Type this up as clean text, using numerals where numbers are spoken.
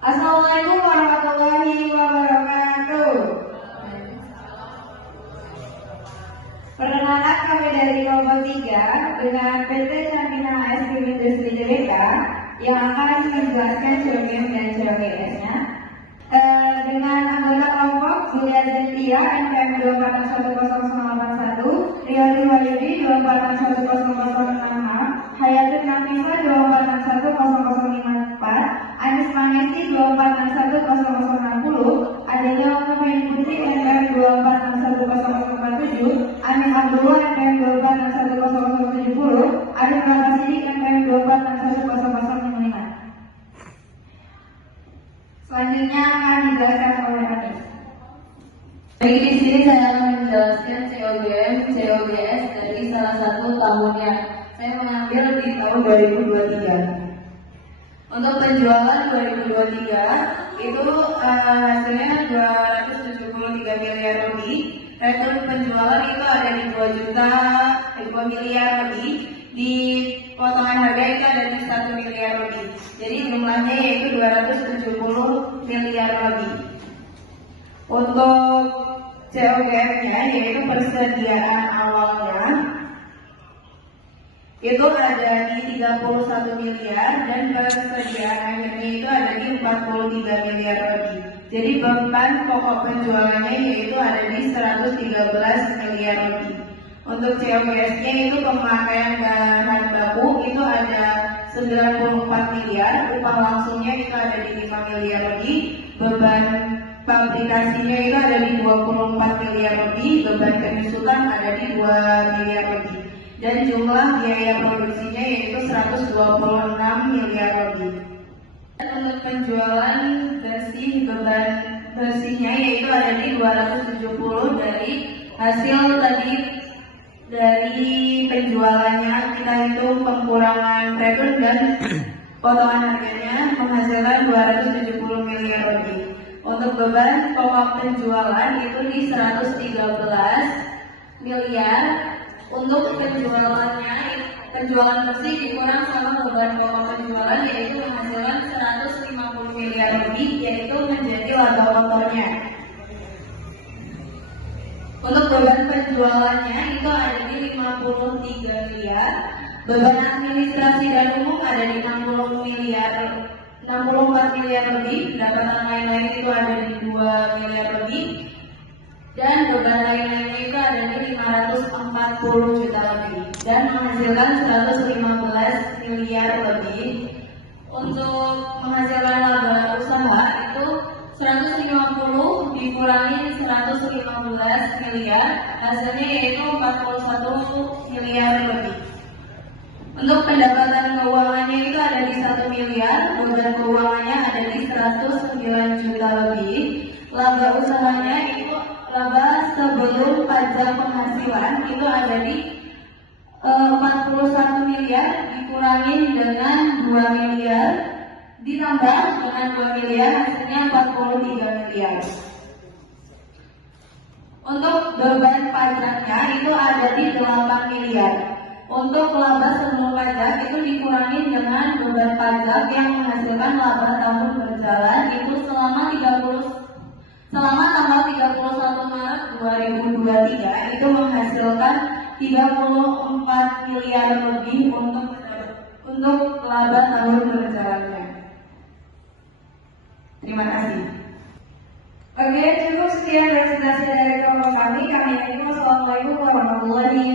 Assalamualaikum warahmatullahi wabarakatuh. Perkenalkan kami dari kelompok 3 dengan PT Sampina AS Industri Jbk yang akan menjelaskan COGM dan COGS-nya. Dengan anggota kelompok Julia Zentia NPM 24610081, Riyadi Wahyudi 24610066, Hayatun Nafisa 24610054, Anis Pangestu 24610060, adanya Oktavian Putri NPM 24610047, Amin Abdullah NPM 24610070, Arif Rahmasidik NPM 24610055. Selanjutnya akan dijelaskan oleh Anis. Baik, di sini saya akan menjelaskan COGM, COGS dari salah satu tahunnya. Saya mengambil di tahun 2023. Untuk penjualan 2023 itu hasilnya 273 miliar lebih. Return penjualan itu ada di 2 miliar lebih. Di potongan harga itu ada di 1 miliar lebih. Jadi jumlahnya yaitu 270 miliar lebih. Untuk COGM-nya yaitu persediaan awalnya itu ada di 31 miliar dan persediaan akhirnya itu ada di 43 miliar lebih. Jadi beban pokok penjualannya yaitu ada di 113 miliar lebih. Untuk COGS-nya itu pemakaian bahan baku itu ada 94 miliar, upah langsungnya itu ada di 5 miliar lebih, beban fabrikasinya itu ada di 24 miliar lebih, beban penyusutan ada di 2 miliar lebih, dan jumlah biaya produksinya yaitu 126 miliar lebih. Dan untuk penjualan bersih, beban bersihnya yaitu ada di 270 dari hasil tadi dari penjualannya kita hitung pengurangan return dan potongan harganya menghasilkan 270 miliar lebih. Untuk beban pokok penjualan itu di 113 miliar. Untuk penjualan bersih dikurang sama beban pokok penjualan yaitu menghasilkan 150 miliar lebih, yaitu menjadi laba kotornya. Untuk beban penjualannya itu ada di 53 miliar, beban administrasi dan umum ada di 64 miliar lebih, pendapatan lain-lain itu ada di 2 miliar lebih, dan beban lain-lainnya itu ada di 540 juta lebih, dan menghasilkan 115 miliar lebih. Untuk menghasilkan laba usaha itu 150 dikurangi 115 miliar, hasilnya yaitu 41 miliar lebih. Untuk pendapatan keuangannya itu ada di 1 miliar, beban keuangannya ada di 109 juta lebih. Laba usahanya itu laba sebelum pajak penghasilan itu ada di 41 miliar dikurangi dengan 2 miliar ditambah dengan 2 miliar hasilnya 43 miliar. Untuk beban pajaknya itu ada di 8 miliar. Untuk laba sebelum pajak itu dikurangi dengan beban pajak yang menghasilkan laba tahun berjalan itu selama tanggal 31 Maret 2023 itu menghasilkan 34 miliar lebih untuk laba tahun berjalannya. Terima kasih. Oke, cukup sekian presentasi dari kelompok kami. Kami ini wassalamualaikum warahmatullahi